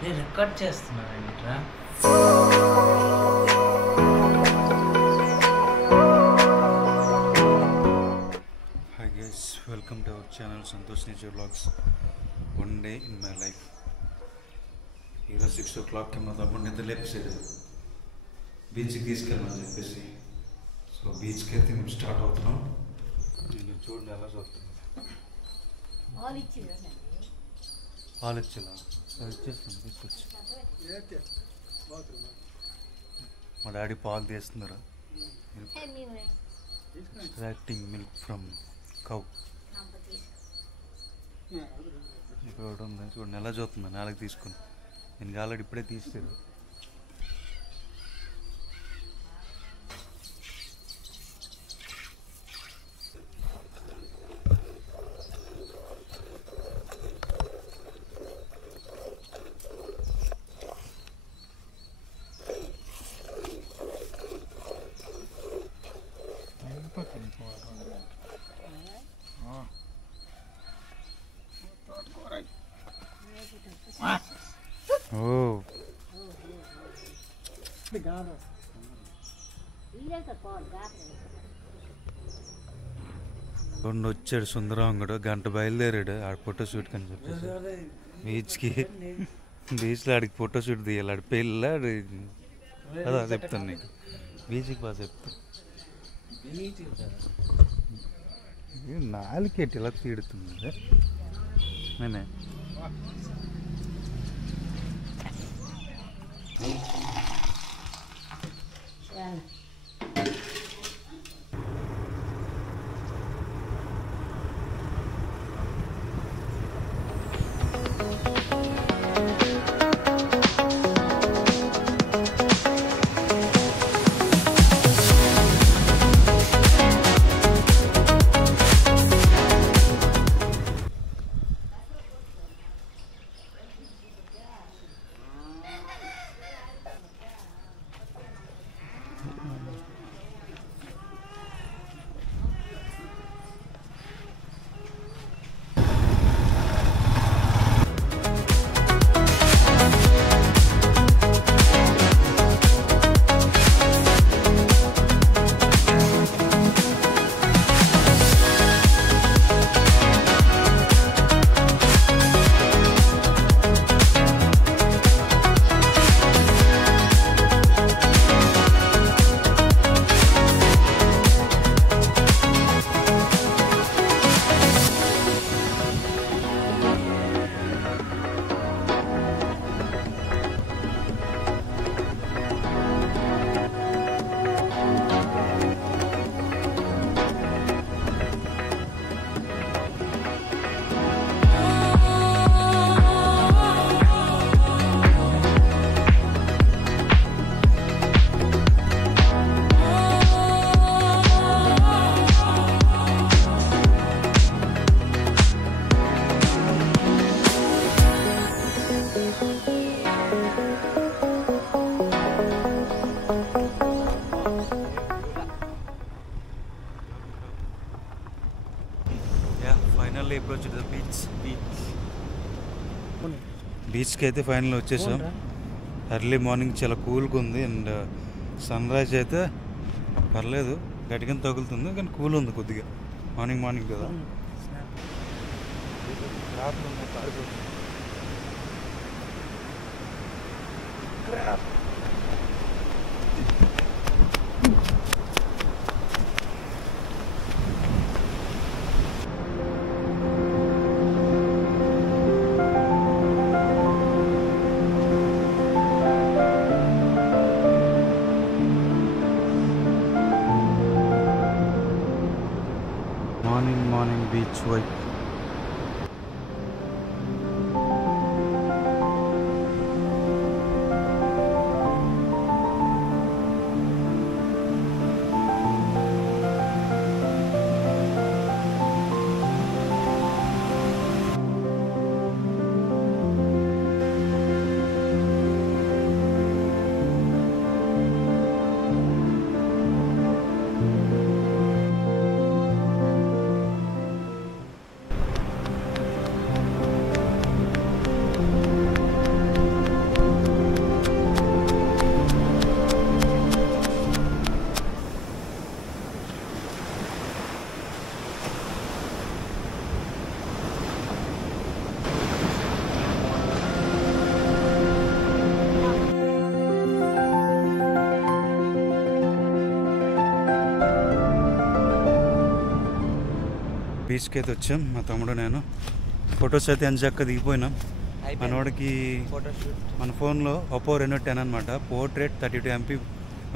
నేను రికార్డ్ చేస్తున్నానండి రా. Hi guys, welcome to our channel Santosh nature vlogs. One day in my life. ఈరోజు 6 o'clockకి మా తమ్ముడు నిద్ర లేపేసాడు, బీచ్కి తీసుకెళ్ళమని చెప్పేసి. సో బీచ్కి అయితే మేము స్టార్ట్ అవుతున్నాం. నేను చూడండి ఎలా చూస్తున్నాను. పాలు ఇచ్చేలా ఇచ్చేస్తాను, తీసుకొచ్చి. మా డాడీ పాలు తీస్తున్నారు. Extracting milk from cow. ఇక్కడ ఉంది చూడండి ఎలా చూస్తున్నా, నేలకు తీసుకుని. నేను ఆల్రెడీ ఇప్పుడే తీస్తాడు. ఓ రెండు వచ్చాడు సుందరాంగుడు, గంట బయలుదేరాడు ఆడ ఫోటోషూట్ కని చెప్పేసి బీచ్కి. బీచ్లో ఆడికి ఫోటోషూట్ తీయాలి, ఆడి పెళ్ళి ఆడి. అదా చెప్తాను నీకు, బీచ్కి బాగా చెప్తాను. నాలుకేటి ఇలా తీడుతుంది నేనే. ఫైనల్లీ అప్రోచ్ ద బీచ్కి అయితే ఫైనల్ వచ్చేసాం. ఎర్లీ మార్నింగ్ చాలా కూల్గా ఉంది అండ్ సన్ రైజ్ అయితే పర్లేదు, గట్టిగా తగులుతుంది కానీ కూల్ ఉంది కొద్దిగా. మార్నింగ్ కదా. మార్నింగ్ బీచ్ వైపు. బీచ్కి అయితే వచ్చాం మా తమ్ముడు నేను. ఫొటోస్ అయితే ఎంచక్క దిగిపోయినాం. మనోడికి మన ఫోన్లో ఒప్పో రెనో 10 అనమాట. పోర్ట్రేట్ 32 MP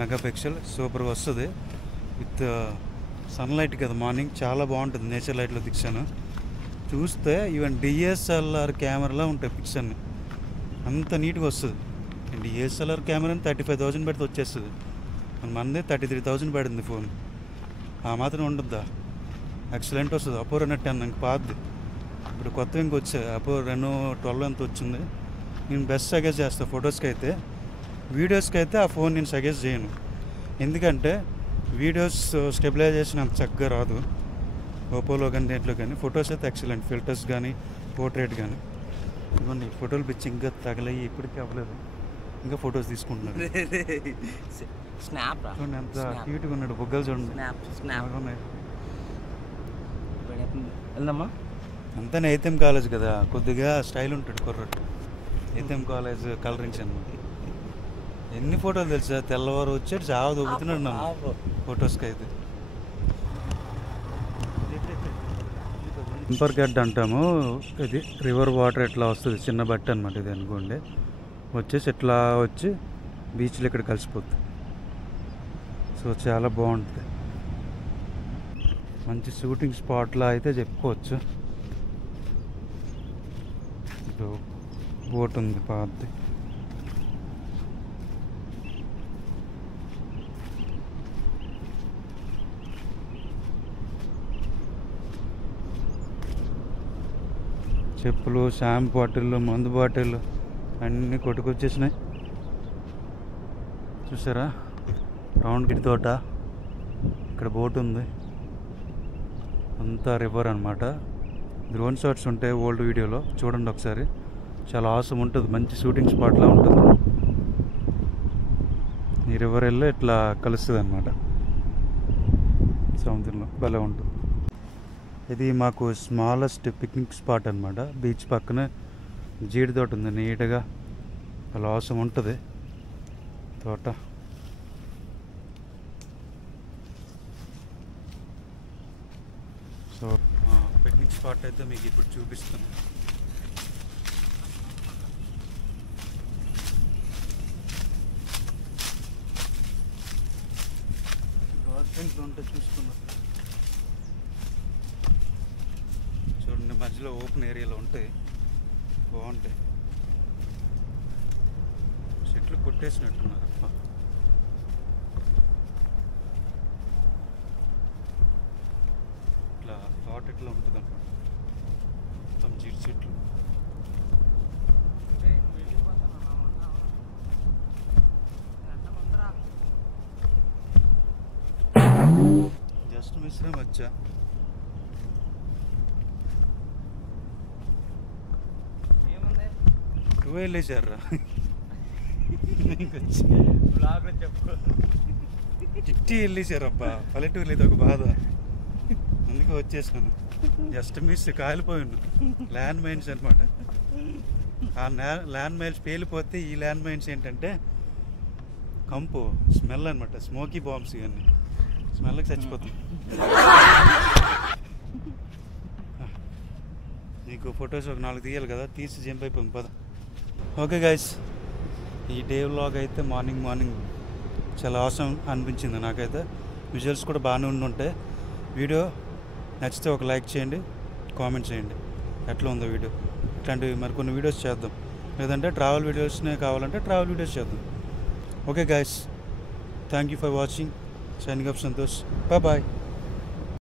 మెగాపిక్సెల్ సూపర్గా వస్తుంది. విత్ సన్లైట్ కదా, మార్నింగ్ చాలా బాగుంటుంది. నేచర్ లైట్లో తీసాను. చూస్తే ఈవెన్ డిఎస్ఎల్ఆర్ కెమెరాలో ఉంటాయి పిక్స్ అన్ని, అంత నీట్గా వస్తుంది. డిఎస్ఎల్ఆర్ కెమెరాని 35,000 పెడితే వచ్చేస్తుంది. మనదే 33,000 పడింది ఫోన్. ఆ మాత్రం ఉంటుందా? ఎక్సలెంట్ వస్తుంది. ఒప్పో రెనో 10 ఇంక పాతది. ఇప్పుడు కొత్త ఇంక వచ్చాయి అప్పో రెనో 12 ఎంత వచ్చింది. నేను బెస్ట్ సజెస్ట్ చేస్తాను ఫొటోస్కి అయితే. వీడియోస్కి అయితే ఆ ఫోన్ నేను సజెస్ట్ చేయను, ఎందుకంటే వీడియోస్ స్టెబిలైజేషన్ అంత చక్కగా రాదు ఓపోలో కానీ దేంట్లో కానీ. ఫొటోస్ అయితే ఎక్సలెంట్, ఫిల్టర్స్ కానీ పోర్ట్రేట్ కానీ. ఇవన్నీ ఫోటోలు పిచ్చి ఇంకా తగలయ్యి ఇప్పటికీ అవ్వలేదు, ఇంకా ఫొటోస్ తీసుకుంటున్నారు. స్నాప్ చూడండి ఎంత క్యూట్గా ఉన్నాడు, బుగ్గలు చూడండి ఉన్నాయి. వెళ్దామా? అంతా నైతం కాలేజ్ కదా, కొద్దిగా స్టైల్ ఉంటాడు కుర్రాడు. నైతం కాలేజ్ కలరింగ్స్ అనమాట. ఎన్ని ఫోటోలు తెలుసా, తెల్లవారు వచ్చాడు చాలా దొబ్బుతున్నాడు నన్ను ఫొటోస్కి అయితే. టెంపర్ గడ్డ అంటాము, ఇది రివర్ వాటర్ ఎట్లా వస్తుంది, చిన్న బట్ట అనమాట ఇది అనుకోండి. వచ్చేసి ఎట్లా వచ్చి బీచ్లో ఇక్కడ కలిసిపోతుంది. సో చాలా బాగుంటుంది, మంచి షూటింగ్ స్పాట్లా అయితే చెప్పుకోవచ్చు. బోట్ ఉంది పాతది. చెప్పులు, షాంపూ బాటిళ్ళు, మందు బాటిళ్ళు అన్నీ కొట్టుకొచ్చేసినాయి. చూసారా రౌండ్ గిడి తోట, ఇక్కడ బోట్ ఉంది, అంతా రివర్ అనమాట. డ్రోన్ షాట్స్ ఉంటాయి ఓల్డ్ వీడియోలో, చూడండి ఒకసారి. చాలా ఆసమ్ ఉంటుంది, మంచి షూటింగ్ స్పాట్లా ఉంటుంది. ఈ రివర్ వెళ్ళి ఇట్లా కలుస్తుంది అనమాట సముద్రంలో, భలే ఉంటుంది. ఇది మాకు స్మాలెస్ట్ పిక్నిక్ స్పాట్ అనమాట. బీచ్ పక్కన జీడి తోట ఉంది, నీట్గా చాలా ఆసమ్ ఉంటుంది తోట. సో పిక్నిక్ స్పాట్ అయితే మీకు ఇప్పుడు చూపిస్తాను. ఉంటే చూసుకున్నా చూడండి, మధ్యలో ఓపెన్ ఏరియాలో ఉంటాయి, బాగుంటాయి. చెట్లు కొట్టేసినట్టున్నారు అప్ప. ఇట్లా తోట ఇట్లా ఉంటుంది అన్నమాట, మొత్తం జీడి చెట్లు. జస్ట్ మిశ్రమ వచ్చా. నువ్వే వెళ్ళేసారా చిట్టి వెళ్ళేసారబ్బా, పల్లెటూరులో ఇది ఒక బాధ, అందుకే వచ్చేసాను. జస్ట్ మిస్ కాలిపోయి ఉన్నా. ల్యాండ్ మైన్స్ అనమాట. ఆ ల్యాండ్ మైన్స్ పేలిపోతే ఈ ల్యాండ్ మైన్స్ ఏంటంటే కంపు స్మెల్ అనమాట, స్మోకీ బాంబ్స్ ఇవన్నీ స్మెల్కి చచ్చిపోతుంది. నీకు ఫొటోస్ ఒక 4 తీయాలి కదా, తీసి జంప్ అయిపోయింది పద. ఓకే గైస్, ఈ డే వ్లాగ్ అయితే మార్నింగ్ చాలా అవసరం అనిపించింది నాకైతే. విజువల్స్ కూడా బాగానే ఉండుంటాయి. వీడియో నచ్చితే ఒక లైక్ చేయండి, కామెంట్ చేయండి ఎట్లా ఉందో వీడియో. ఇట్లాంటివి మరికొన్ని వీడియోస్ చేద్దాం, లేదంటే ట్రావెల్ వీడియోస్నే కావాలంటే ట్రావెల్ వీడియోస్ చేద్దాం. Okay guys, thank you for watching. Signing off Santosh, bye.